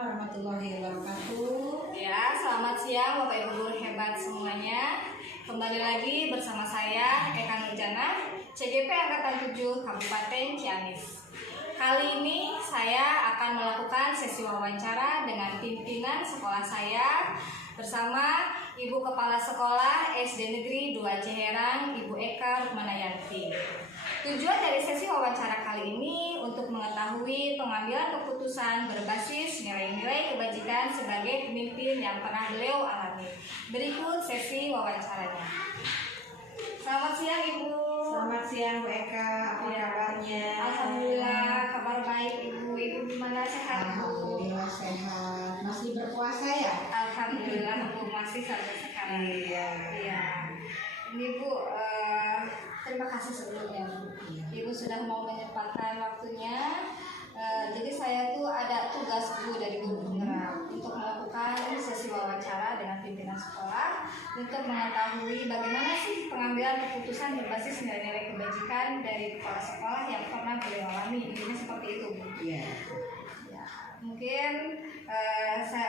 warahmatullahi wabarakatuh. Ya, selamat siang Bapak Ibu guru hebat semuanya. Kembali lagi bersama saya Eka Nurjana, CGP Angkatan 7 Kabupaten Ciamis. Kali ini saya akan melakukan sesi wawancara dengan pimpinan sekolah saya bersama Ibu Kepala Sekolah SD Negeri 2 Ciherang, Ibu Eka Rukmanayanti. Tujuan dari sesi wawancara kali ini untuk mengetahui pengambilan keputusan berbasis nilai-nilai kebajikan sebagai pemimpin yang pernah beliau alami. Berikut sesi wawancaranya. Selamat siang Ibu. Selamat siang Bu Eka, apa kabarnya? Alhamdulillah, kabar baik Ibu. Ibu gimana, sehat Bu? Alhamdulillah sehat. Masih berpuasa ya? Alhamdulillah Bu, masih sampai sekarang. Iya. Ini Bu, terima kasih sebelumnya Bu. Ibu sudah mau menyempatkan waktunya. Jadi saya tuh ada tugas Bu dari guru penggerak untuk melakukan sesi wawancara dengan pimpinan sekolah untuk mengetahui bagaimana sih pengambilan keputusan berbasis nilai-nilai kebajikan dari kepala sekolah yang pernah beliau alami. Intinya seperti itu Bu. Iya. Ya, mungkin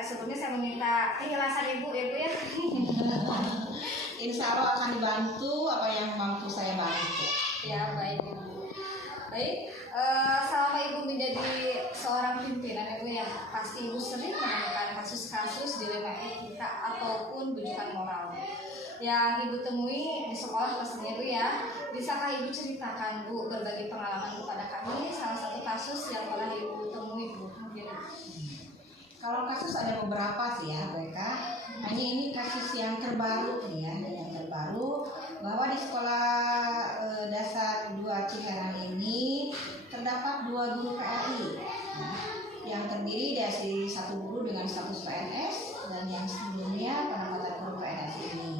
sebelumnya saya meminta penjelasan Ibu ya Bu ya. Insya Allah akan dibantu apa yang mampu saya bantu. Ya, baik Ibu. Baik, selama Ibu menjadi seorang pimpinan Ibu ya, pasti Ibu sering menemukan kasus-kasus dilema etika ataupun bujukan moral yang Ibu temui di sekolah pastinya Ibu ya. Bisakah Ibu ceritakan Bu berbagi pengalaman kepada kami salah satu kasus yang pernah Ibu temui Bu? Mungkin. Kalau kasus ada beberapa sih ya Bu Eka. Hanya ini kasus yang terbaru nih ya, yang terbaru bahwa di sekolah dasar 2 Ciherang ini terdapat 2 guru PRI yang terdiri dari 1 guru dengan status PNS dan yang sebelumnya penempatan guru PNS ini.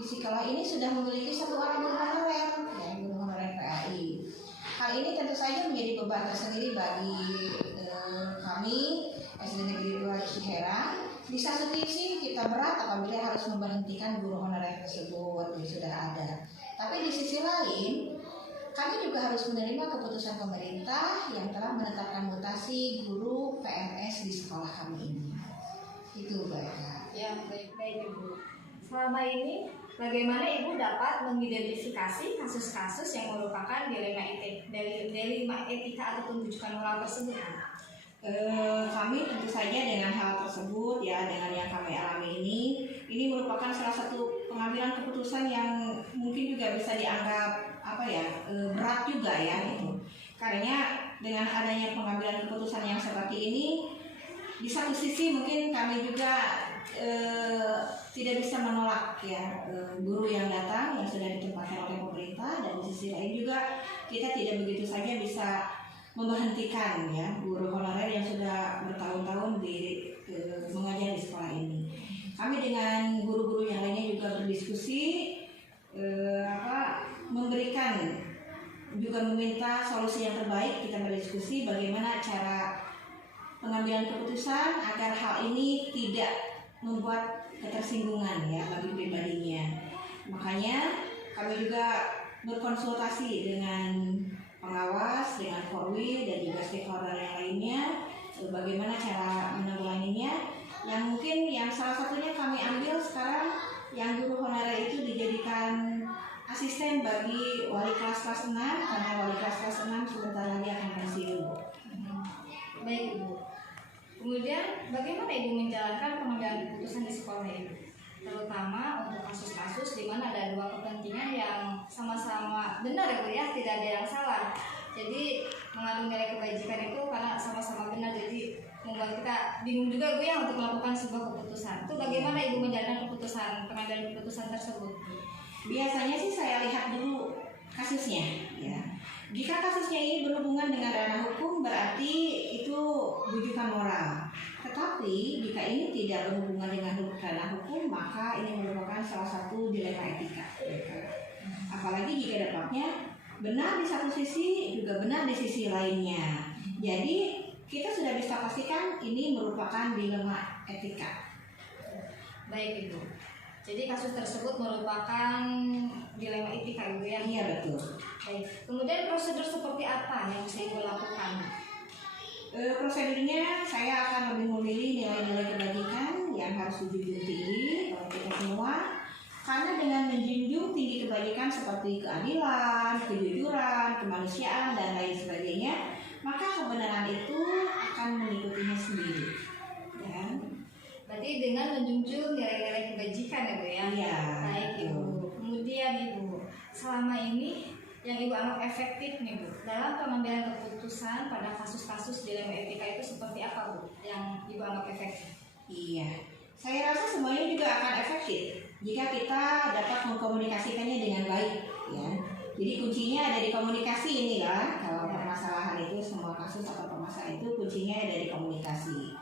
Di sekolah ini sudah memiliki 1 orang guru honorer, ya, guru honorer PRI. Hal ini tentu saja menjadi beban tersendiri bagi kami SD Negeri 2 Ciherang. Di satu sisi kita berat apabila harus memberhentikan guru honorer tersebut yang sudah ada. Tapi di sisi lain, kami juga harus menerima keputusan pemerintah yang telah menetapkan mutasi guru PNS di sekolah kami ini. Itu baik. Ya, baik Ibu. Selama ini bagaimana Ibu dapat mengidentifikasi kasus-kasus yang merupakan dilema etika ataupun bujukan moral tersebut? Kami tentu saja dengan hal tersebut ya, dengan yang kami alami ini merupakan salah satu pengambilan keputusan yang mungkin juga bisa dianggap berat juga ya gitu. Karena dengan adanya pengambilan keputusan yang seperti ini, di satu sisi mungkin kami juga tidak bisa menolak ya guru yang datang yang sudah ditempatkan oleh pemerintah, dan di sisi lain juga kita tidak begitu saja bisa memberhentikan ya guru honorer yang sudah bertahun-tahun mengajar di sekolah ini. Kami dengan guru-guru yang lainnya juga berdiskusi, memberikan juga meminta solusi yang terbaik. Kita berdiskusi bagaimana cara pengambilan keputusan agar hal ini tidak membuat ketersinggungan ya bagi pribadinya. Makanya kami juga berkonsultasi dengan pengawas, dengan Korwil dan juga stakeholder yang lainnya, bagaimana cara menanggulanginya. Yang mungkin yang salah satunya kami ambil sekarang yang guru honorer itu dijadikan asisten bagi wali kelas 6, karena wali kelas 6 sebentar lagi akan pensiun. Baik Ibu. Kemudian bagaimana Ibu menjalankan pengambilan keputusan di sekolah Ibu? Terutama untuk kasus-kasus di mana ada 2 kepentingan yang sama-sama benar ya Bu ya, tidak ada yang salah. Jadi mengandung nilai kebajikan itu karena sama-sama benar, jadi membuat kita bingung juga Bu ya untuk melakukan sebuah keputusan. Itu bagaimana Ibu menjalankan pengambilan keputusan tersebut? Biasanya sih saya lihat dulu kasusnya ya. Jika kasusnya ini berhubungan dengan ranah hukum, berarti itu bujukan moral. Tetapi jika ini tidak berhubungan dengan ranah hukum, maka ini merupakan salah satu dilema etika. Apalagi jika dapatnya benar di satu sisi, juga benar di sisi lainnya. Jadi kita sudah bisa pastikan ini merupakan dilema etika. Baik Ibu. Jadi kasus tersebut merupakan dilema etika Ibu ya? Iya betul. Baik. Kemudian prosedur seperti apa yang bisa Ibu lakukan? Prosedurnya saya akan lebih memilih harus dijunjung tinggi oleh kita semua, karena dengan menjunjung tinggi kebajikan seperti keadilan, kejujuran, kemanusiaan dan lain sebagainya, maka kebenaran itu akan mengikutinya sendiri. Ya. Berarti dengan menjunjung nilai-nilai kebajikan ya Bu ya. Iya. Baik Ibu. Kemudian Ibu, selama ini yang Ibu anggap efektif nih Bu dalam pengambilan keputusan pada kasus-kasus dilema etika itu seperti apa Bu yang Ibu anggap efektif? Iya, saya rasa semuanya juga akan efektif jika kita dapat mengkomunikasikannya dengan baik, ya. Jadi kuncinya ada di komunikasi ini lah. Kalau permasalahan itu, semua kasus atau permasalahan itu kuncinya ada di komunikasi.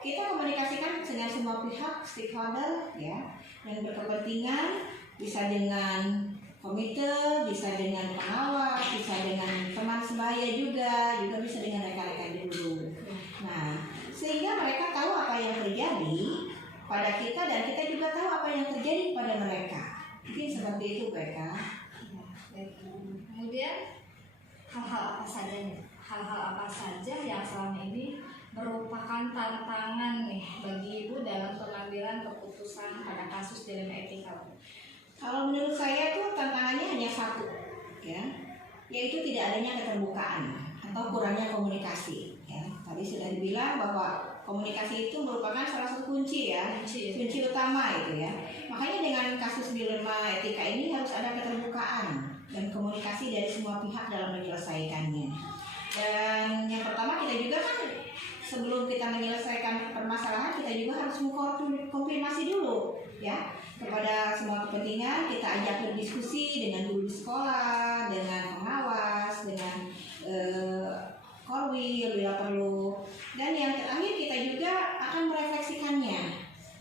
Kita komunikasikan dengan semua pihak stakeholder, ya, yang berkepentingan, bisa dengan komite, bisa dengan pengawas, bisa dengan teman sebaya juga bisa dengan rekan-rekan guru. Nah, sehingga mereka tahu apa yang terjadi pada kita dan kita juga tahu apa yang terjadi pada mereka. Mungkin seperti itu mereka. Kemudian hal-hal apa saja nih? Hal-hal apa saja yang selama ini merupakan tantangan nih bagi Ibu dalam pengambilan keputusan pada kasus dilema etika? Kalau menurut saya tuh tantangannya hanya satu, ya, yaitu tidak adanya keterbukaan atau kurangnya komunikasi. Ya, tadi sudah dibilang bahwa komunikasi itu merupakan salah satu kunci, ya, kunci utama itu, ya. Makanya dengan kasus dilema etika ini harus ada keterbukaan dan komunikasi dari semua pihak dalam menyelesaikannya. Dan yang pertama kita juga kan sebelum kita menyelesaikan permasalahan kita juga harus mengkonfirmasi dulu, ya, kepada semua kepentingan. Kita ajak berdiskusi dengan guru di sekolah, dengan pengawas, dengan korwil bila perlu. Dan yang terakhir kita juga akan merefleksikannya.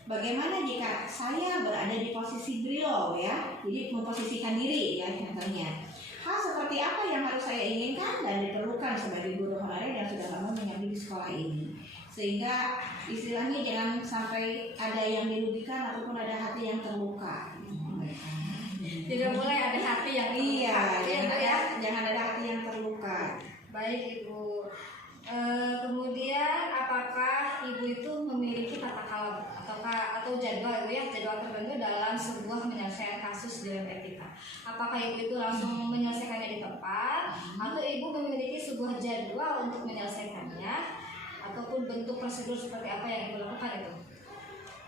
Bagaimana jika saya berada di posisi beliau, ya, jadi memposisikan diri, ya, contohnya. Hal seperti apa yang harus saya inginkan dan diperlukan sebagai guru honorer yang sudah lama mengabdi di sekolah ini, sehingga istilahnya jangan sampai ada yang dirugikan ataupun ada hati yang terluka. Tidak boleh ada hati yang jangan ada hati yang terluka. Baik Ibu. Kemudian apakah Ibu itu memiliki tata cara atau jadwal tertentu dalam sebuah menyelesaikan kasus dilema etika? Apakah Ibu itu langsung menyelesaikannya di tempat atau Ibu memiliki sebuah jadwal untuk menyelesaikannya ataupun bentuk prosedur seperti apa yang Ibu lakukan itu?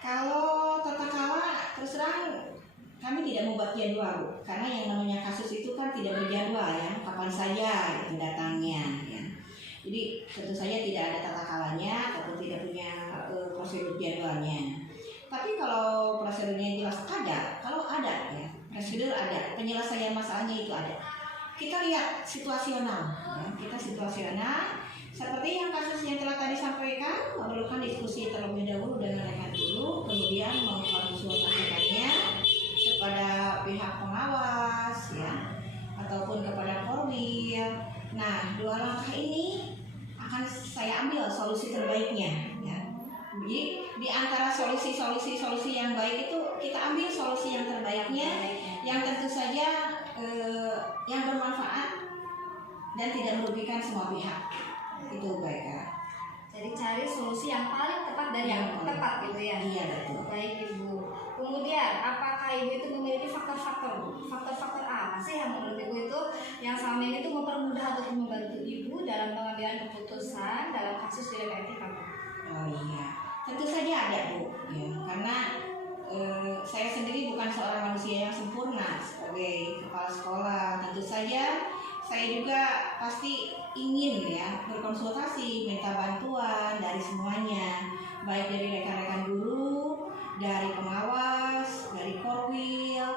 Kalau tata cara terus terang kami tidak membuat jadwal, Bu, karena yang namanya kasus itu kan tidak berjadwal, ya, kapan saja itu datangnya, ya. Jadi tentu saja tidak ada tata caranya ataupun tidak punya prosedur jadwalnya. Tapi kalau prosedurnya jelas ada, kalau ada, ya, prosedur ada, penyelesaian masalahnya itu ada. Kita lihat situasional, ya, kita situasional. Seperti yang kasus yang telah tadi sampaikan, memerlukan diskusi terlebih dahulu dengan rekan guru, kemudian mengkonsultasikannya kepada pihak pengawas, ya, ataupun kepada korwil. Nah, dua langkah ini akan saya ambil solusi terbaiknya, ya. Jadi di antara solusi yang baik itu kita ambil solusi yang terbaiknya, yang tentu saja yang bermanfaat dan tidak merugikan semua pihak. Itu baik, ya. Jadi cari solusi yang paling tepat dan yang tepat gitu ya. Iya, betul. Baik Ibu. Kemudian apakah Ibu itu memiliki faktor-faktor apa sih yang menurut Ibu itu yang selama ini itu mempermudah atau membantu Ibu dalam pengambilan keputusan dalam kasus dilema etika? Oh iya, tentu saja ada, Bu, ya, karena saya sendiri bukan seorang manusia yang sempurna sebagai kepala sekolah. Tentu saja saya juga pasti ingin, ya, berkonsultasi, minta bantuan dari semuanya, baik dari rekan-rekan guru, dari pengawas, dari korwil,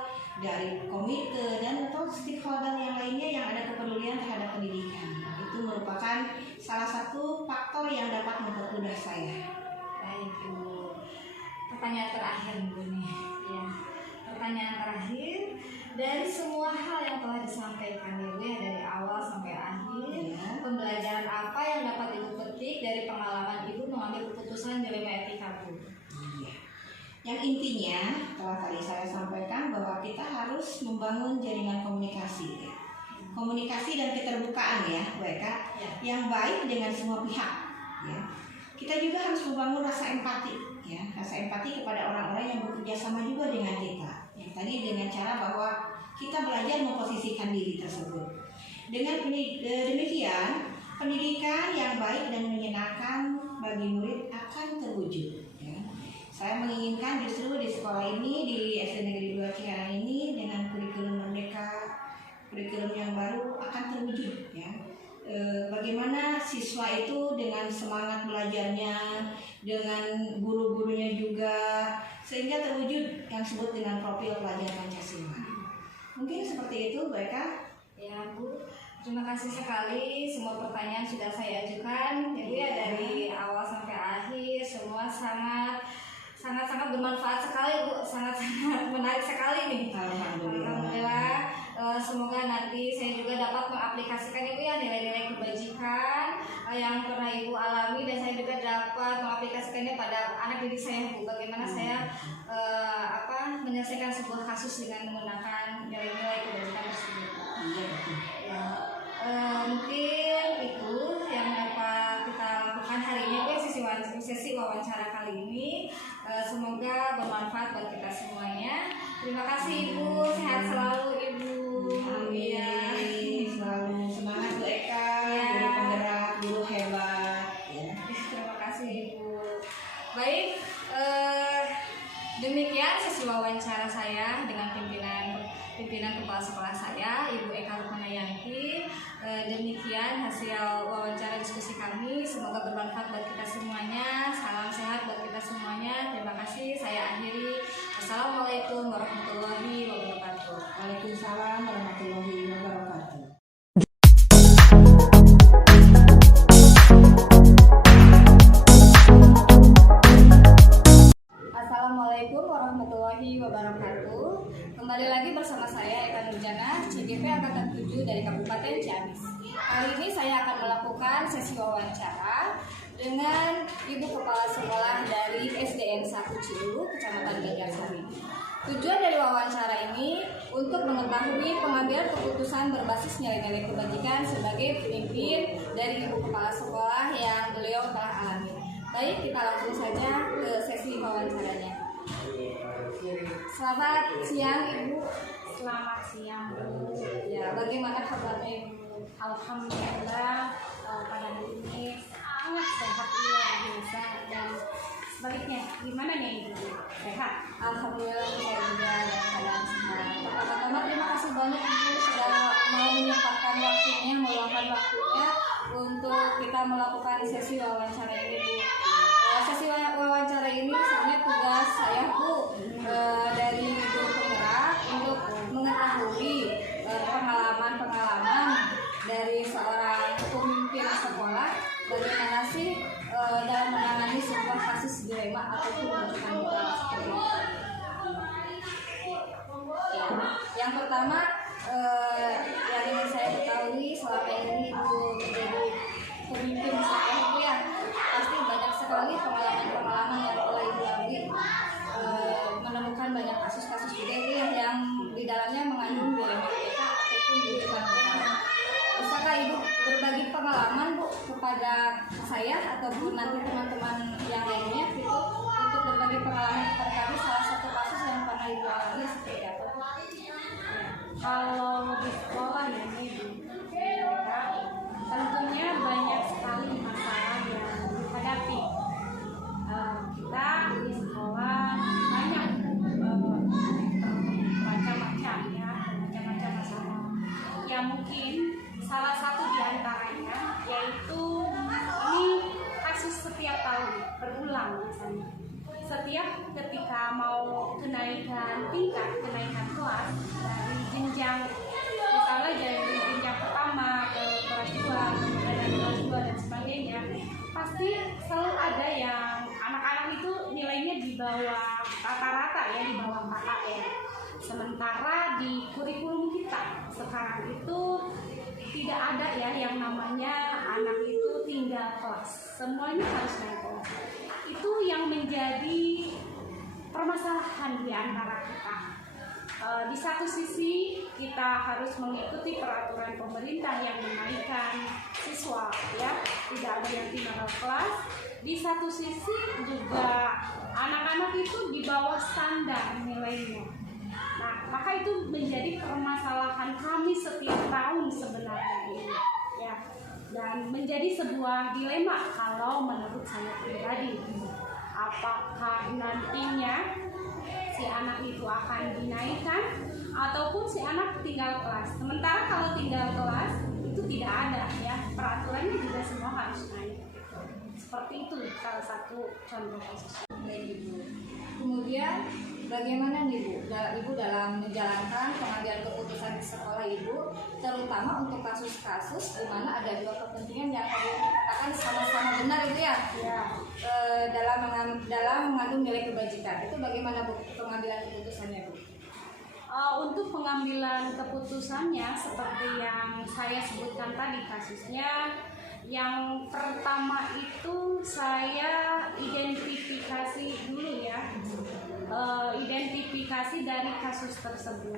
dari komite, dan atau stakeholder yang lainnya yang ada kepedulian terhadap pendidikan. Itu merupakan salah satu faktor yang dapat mempermudah saya. Baik Ibu. Pertanyaan terakhir Bu nih, ya. Pertanyaan terakhir, dari semua hal yang telah disampaikan Ibu, ya, dari awal sampai akhir, Ya. pembelajaran apa yang dapat Ibu petik dari pengalaman Ibu mengambil keputusan dilema etika, Bu? Iya. Yang intinya telah tadi saya sampaikan bahwa kita harus membangun jaringan komunikasi, ya. Komunikasi dan keterbukaan, ya, mereka yang baik dengan semua pihak, ya. Kita juga harus membangun rasa empati, ya, rasa empati empati kepada orang-orang yang bekerja sama juga dengan kita. Yang tadi dengan cara bahwa kita belajar memposisikan diri tersebut. Dengan demikian, pendidikan yang baik dan menyenangkan bagi murid akan terwujud. Ya. Saya menginginkan justru di sekolah ini, di SD Negeri 2 Cikarang ini, dengan kurikulum merdeka, kurikulum yang baru akan terwujud. Ya. Bagaimana siswa itu dengan semangat belajarnya, dengan guru-gurunya juga, sehingga terwujud yang disebut dengan profil pelajar Pancasila. Mungkin seperti itu, Bu Eka. Ya Bu, terima kasih sekali. Semua pertanyaan sudah saya ajukan. Jadi ya dari awal sampai akhir semua sangat bermanfaat sekali Bu, sangat menarik sekali nih. Alhamdulillah. Semoga nanti saya juga dapat mengaplikasikan Ibu ya nilai-nilai kebajikan yang pernah Ibu alami, dan saya juga dapat mengaplikasikannya pada anak didik saya Bu. Bagaimana saya menyelesaikan sebuah kasus dengan menggunakan nilai-nilai kebajikan tersebut. Ya. Mungkin itu yang dapat kita lakukan hari ini Bu, sesi wawancara kali ini. Semoga bermanfaat buat kita semuanya. Terima kasih Ibu, sehat selalu Ibu. Amin. Ya. Selalu semangat Bu Eka, Ya. guru penggerak, guru hebat. Ya. Terima kasih Ibu. Baik, demikian sesi wawancara saya dengan pimpinan kepala sekolah saya, Ibu Eka Rukmanayanti. Demikian hasil wawancara diskusi kami. Semoga bermanfaat buat kita semuanya. Salam sehat buat kita semuanya. Terima kasih. Saya akhiri. Assalamualaikum warahmatullahi wabarakatuh. Waalaikumsalam warahmatullahi wabarakatuh. Assalamualaikum warahmatullahi wabarakatuh. Kembali lagi bersama saya Eka Nurjana, CGP Angkatan 7 dari Kabupaten Ciamis. Kali ini saya akan melakukan sesi wawancara dengan Ibu Kepala Sekolah dari SDN 1 Cilulu, Kecamatan Banjarsari. Tujuan dari wawancara ini untuk mengetahui pengambilan keputusan berbasis nilai-nilai kebajikan sebagai pemimpin dari Ibu Kepala Sekolah yang beliau telah alami. Baik, kita langsung saja ke sesi wawancaranya. Selamat siang Ibu. Selamat siang Bu. Ya, bagaimana kabarnya Ibu? Alhamdulillah pada hari ini sangat sehat luar biasa, dan sebaliknya gimana nih Ibu? Sehat? Alhamdulillah saya juga dalam keadaan sehat. Pertama-tama terima kasih banyak Ibu sudah mau menyempatkan waktunya, meluangkan waktunya untuk kita melakukan sesi wawancara ini Bu. Sesi wawancara ini sebenarnya tugas saya Bu dari guru penggerak untuk mengetahui pengalaman dari seorang pemimpin sekolah, bagaimana sih dalam menangani sebuah kasus dilema ataupun rujukan kita seperti itu. Ya, yang pertama yang ingin saya ketahui selama ini Ibu menjadi pemimpin sekolah Ibu ya, pasti banyak sekali pengalaman yang telah Ibu lalui, menemukan banyak kasus-kasus juga Ibu yang di dalamnya mengandung dilema etika ataupun rujukan kita. Bisakah Ibu berbagi pengalaman Bu kepada saya ataupun nanti teman-teman yang lainnya gitu, untuk berbagi pengalaman kepada kami salah satu kasus yang pernah Ibu alami seperti apa? Kalau di sekolah ya Ibu, tentunya banyak sekali masalah yang dihadapi. Kita di sekolah banyak macam-macam masalah. Ya mungkin salah satu di antaranya yaitu ini kasus setiap tahun berulang misalnya. Setiap ketika mau kenaikan kelas dari jenjang, misalnya dari jenjang pertama ke kelas 2, kemudian dari kelas 2 dan sebagainya, pasti selalu ada yang anak-anak itu nilainya di bawah rata-rata ya, di bawah KKM. Sementara di kurikulum kita sekarang itu tidak ada ya yang namanya anak itu tinggal kelas, semuanya harus naik kelas. Itu yang menjadi permasalahan di antara kita. Di satu sisi kita harus mengikuti peraturan pemerintah yang menaikkan siswa ya, tidak ada yang tinggal kelas. Di satu sisi juga anak-anak itu bawah standar nilainya. Nah, maka itu menjadi permasalahan kami setiap tahun sebenarnya ini, ya. Dan menjadi sebuah dilema kalau menurut saya pribadi. Apakah nantinya si anak itu akan dinaikkan ataupun si anak tinggal kelas. Sementara kalau tinggal kelas itu tidak ada, ya, peraturannya juga semua harus naik. Seperti itu salah satu contoh kasus. Baik Ibu. Kemudian bagaimana nih Bu, Ibu dalam menjalankan pengambilan keputusan di sekolah Ibu, terutama untuk kasus-kasus di mana ada dua kepentingan yang tadi dikatakan sama-sama benar itu ya, Ya. dalam mengandung nilai kebajikan. Itu bagaimana Bu pengambilan keputusannya Bu? Untuk pengambilan keputusannya seperti yang saya sebutkan tadi kasusnya, yang pertama itu saya identifikasi dulu ya, identifikasi dari kasus tersebut.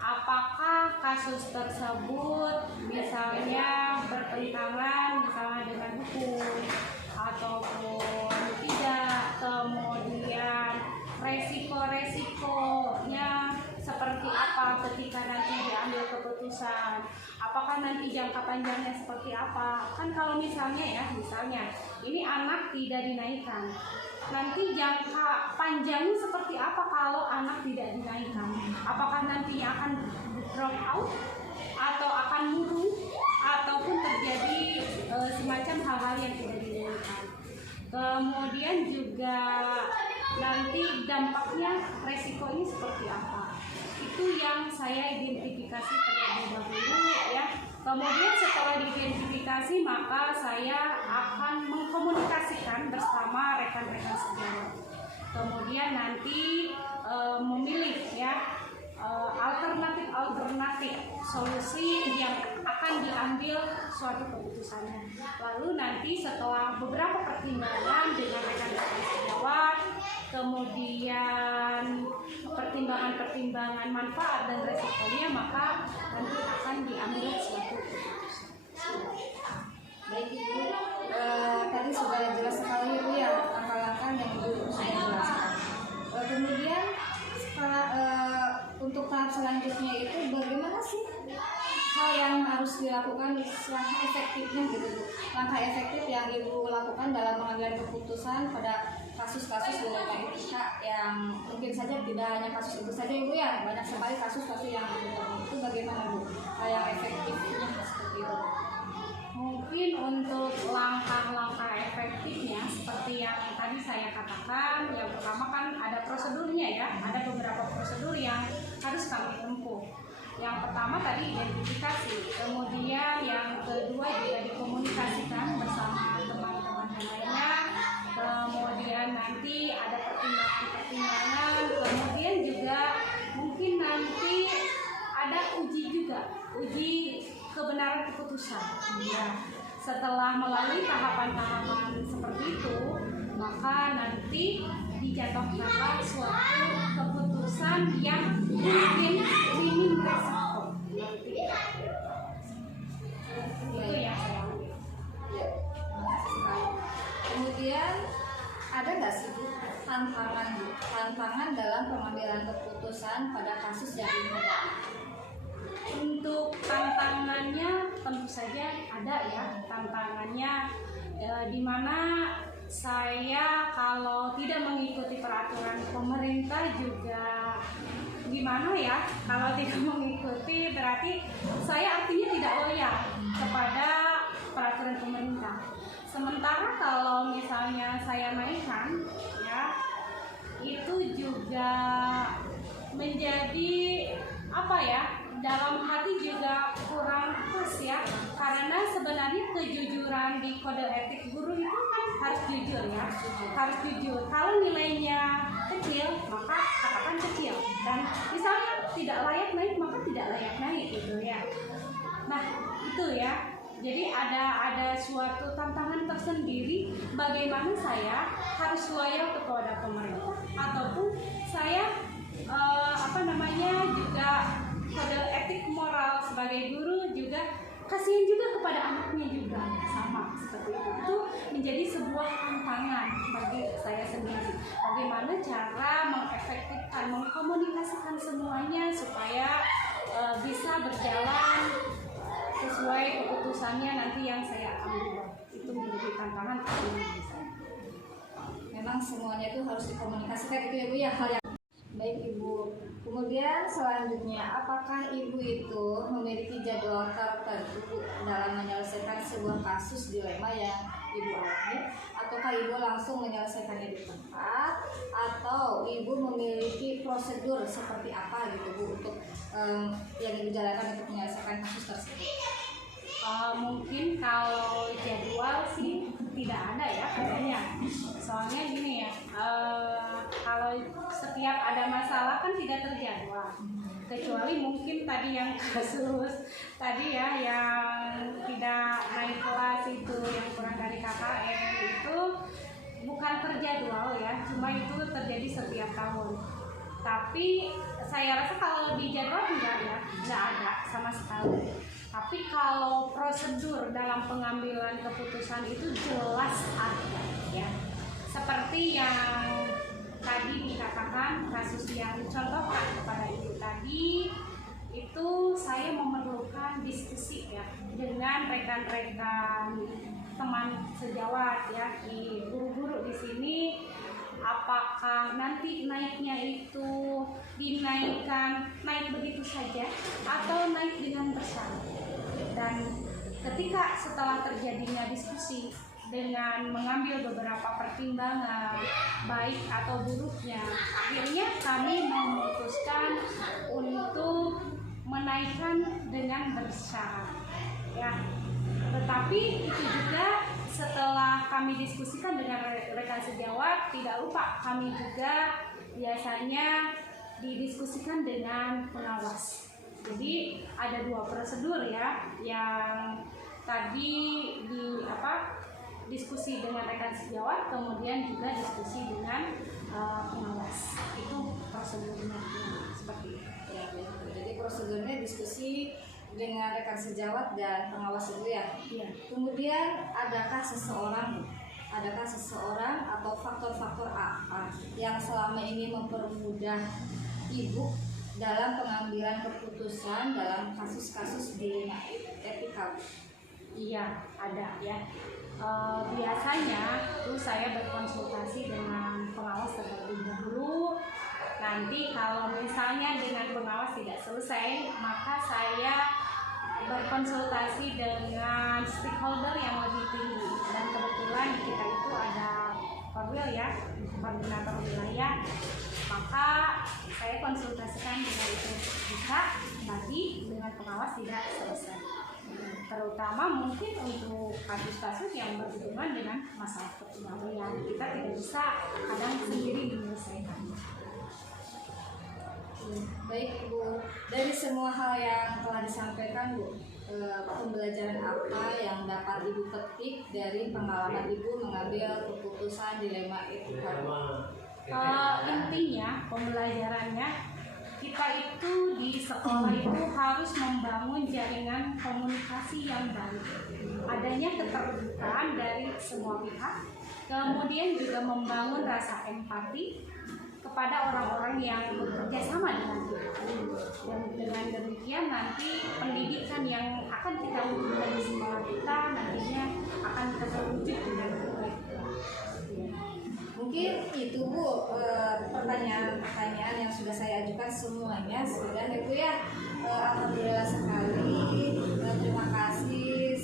Apakah kasus tersebut misalnya bertentangan misalnya dengan hukum ataupun tidak, kemudian resiko-resikonya seperti apa ketika nanti diambil keputusan, apakah nanti jangka panjangnya seperti apa. Kan kalau misalnya ini anak tidak dinaikkan, nanti jangka panjangnya seperti apa kalau anak tidak dinaikkan, apakah nantinya akan drop out atau akan murung ataupun terjadi semacam hal-hal yang tidak diinginkan. Kemudian juga nanti dampaknya, resikonya seperti apa, itu yang saya identifikasi terlebih dahulu ya. Kemudian setelah diidentifikasi maka saya akan mengkomunikasikan bersama rekan-rekan sejawat. Kemudian nanti memilih ya alternatif solusi yang akan diambil suatu keputusannya. Lalu nanti setelah beberapa pertimbangan dengan rekan-rekan sejawat, kemudian pertimbangan manfaat dan resikonya, maka nanti akan diambil suatu keputusan. Baik Ibu, tadi sudah jelas sekali Ibu ya langkah-langkah yang Ibu sudah jelaskan. Kemudian untuk tahap selanjutnya itu bagaimana sih hal yang harus dilakukan, langkah efektifnya gitu Bu, langkah efektif yang Ibu lakukan dalam mengambil keputusan pada kasus-kasus dengan etika yang mungkin saja tidak hanya kasus itu saja Ibu ya, banyak sekali kasus-kasus yang itu bagaimana Bu hal yang efektifnya seperti itu? Mungkin untuk langkah-langkah efektifnya seperti yang tadi saya katakan, yang pertama kan ada prosedurnya ya, ada beberapa prosedur yang harus kami tempuh. Yang pertama tadi identifikasi, kemudian yang kedua juga dikomunikasikan bersama teman-teman yang lainnya, kemudian nanti ada pertimbangan-pertimbangan, kemudian juga mungkin nanti ada uji kebenaran keputusan. Ya. Setelah melalui tahapan-tahapan seperti itu, maka nanti dijatuhkanlah suatu keputusan yang minim resiko. Itu ya saya. Kemudian ada nggak sih tantangan dalam pengambilan keputusan pada kasus yang dihadapi? Untuk tantangannya tentu saja ada ya, tantangannya di mana saya kalau tidak mengikuti peraturan pemerintah juga gimana ya, kalau tidak mengikuti berarti saya artinya tidak loyal kepada peraturan pemerintah. Sementara kalau misalnya saya naikkan ya, itu juga menjadi apa ya, dalam hati juga kurang pas ya, karena sebenarnya kejujuran di kode etik guru itu kan harus jujur ya, harus jujur. Kalau nilainya kecil maka katakan kecil, dan misalnya tidak layak naik maka tidak layak naik gitu ya. Nah itu ya, jadi ada suatu tantangan tersendiri bagaimana saya harus loyal kepada pemerintah ataupun saya juga kode etik moral sebagai guru juga kasihan juga kepada anaknya juga, sama seperti itu. Itu menjadi sebuah tantangan bagi saya sendiri, bagaimana cara bisa mengkomunikasikan semuanya supaya bisa berjalan sesuai keputusannya nanti yang saya ambil. Itu menjadi tantangan bagi saya. Memang semuanya itu harus dikomunikasikan itu ya Bu ya, hal yang baik Ibu. Kemudian selanjutnya, apakah Ibu itu memiliki jadwal tertentu dalam menyelesaikan sebuah kasus dilema yang Ibu alami, ataukah Ibu langsung menyelesaikannya di tempat, atau Ibu memiliki prosedur seperti apa gitu Bu untuk yang Ibu jalankan untuk menyelesaikan kasus tersebut? Mungkin kalau jadwal sih tidak ada ya katanya. Soalnya gini ya, kalau setiap ada masalah kan tidak terjadwal. Kecuali mungkin tadi yang kasus tadi ya yang tidak naik kelas itu, yang kurang dari KKN itu bukan terjadwal ya, cuma itu terjadi setiap tahun. Tapi saya rasa kalau di jadwal enggak ya, enggak ada sama sekali. Tapi kalau prosedur dalam pengambilan keputusan itu jelas ada ya. Seperti yang tadi dikatakan kasus yang dicontohkan kepada Ibu tadi, itu saya memerlukan diskusi ya dengan rekan-rekan teman sejawat ya, di guru-guru di sini. Apakah nanti naiknya itu dinaikkan naik begitu saja atau naik dengan bersyarat? Dan ketika setelah terjadinya diskusi dengan mengambil beberapa pertimbangan baik atau buruknya, akhirnya kami memutuskan untuk menaikkan dengan bersyarat ya. Tetapi itu juga setelah kami diskusikan dengan rekan sejawat, tidak lupa kami juga biasanya didiskusikan dengan pengawas. Jadi ada dua prosedur ya, yang tadi diskusi dengan rekan sejawat, kemudian juga diskusi dengan pengawas. Itu prosedurnya seperti itu. Ya, jadi prosedurnya diskusi dengan rekan sejawat dan pengawas itu ya. Iya. Kemudian adakah seseorang atau faktor-faktor apa yang selama ini mempermudah Ibu dalam pengambilan keputusan dalam kasus-kasus dilema etika? Iya, ada ya. Biasanya tuh saya berkonsultasi dengan pengawas terlebih dahulu. Nanti kalau misalnya dengan pengawas tidak selesai, maka saya berkonsultasi dengan stakeholder yang lebih tinggi. Dan kebetulan kita itu ada Korwil ya, koordinator wilayah. Maka saya konsultasikan dengan itu bisa bagi dengan pengawas tidak selesai. Terutama mungkin untuk kasus-kasus yang berhubungan dengan masalah kepegawaian, kita tidak bisa kadang sendiri menyelesaikan. Baik Bu, dari semua hal yang telah disampaikan Bu, pembelajaran apa yang dapat Ibu petik dari pengalaman Ibu mengambil keputusan dilema etika? Intinya pembelajarannya, kita itu di sekolah itu harus membangun jaringan komunikasi yang baik, adanya keterbukaan dari semua pihak, kemudian juga membangun rasa empati kepada orang-orang yang bekerja sama dengan kita. Dan dengan demikian nanti pendidikan yang akan kita wujudkan di sekolah kita nantinya akan terwujud dengan baik. Mungkin itu Bu, pertanyaan-pertanyaan yang sudah saya ajukan semuanya sudah ya Bu ya. Alhamdulillah sekali. Terima kasih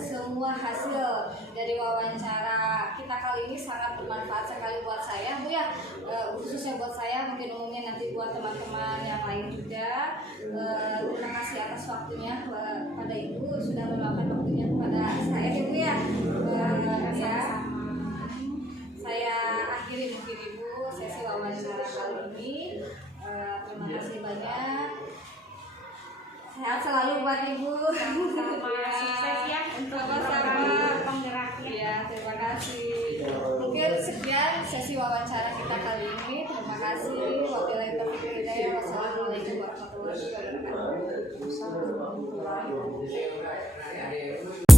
semua hasil dari wawancara kita kali ini sangat bermanfaat sekali buat saya Bu ya. Khususnya buat saya, mungkin umumnya nanti buat teman-teman yang lain juga. Terima kasih atas waktunya pada Ibu sudah meluangkan waktunya kepada saya Bu ya. Saya akhiri mungkin Ibu sesi wawancara kali ini. Terima kasih banyak. Sehat selalu buat Ibu. Sama-sama, sukses ya untuk program penggeraknya. Ya, terima kasih. Mungkin sekian sesi wawancara kita kali ini. Terima kasih. Wabillahi taufiq wal hidayah. Wassalamualaikum warahmatullahi wabarakatuh.